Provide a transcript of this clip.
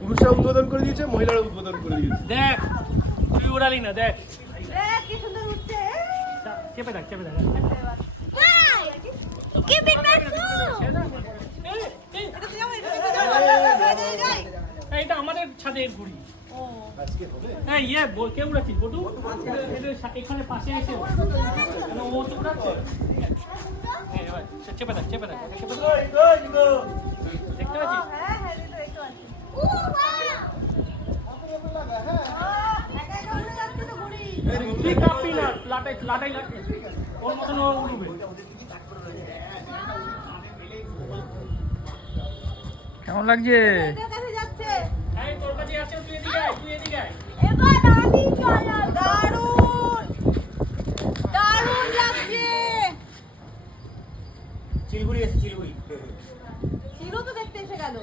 পুরুষরা উদ্বোধন করে দিয়েছে, মহিলারা উদ্বোধন করে দিয়েছে। দেখ তুই উড়ালি না, দেখ কি সুন্দর উঠছে। চেপে দেখ, চেপে দেখ। এটা আমাদের ছাদের ঘুড়ি। হ্যাঁ ইয়ে কে উড়াচ্ছিস বটু? এখানে পাশে এসে ও তো উড়াচ্ছে। চেপে দেখ, চেপে দেখ, দেখতে পাচ্ছিস? তুই কাঁপবি না, লাটাই লাটাই লাগবে ওর মতন ও উড়বে। কেমন লাগছে? তোর কাছে আছে, তুই এদিকে আয়, তুই এদিকে আয়। এবার আমি চলা। দারুণ দারুণ লাগছে। চিলগুড়ি আছে, চিলগুড়ি। চিরো তো দেখতে এসে গেল।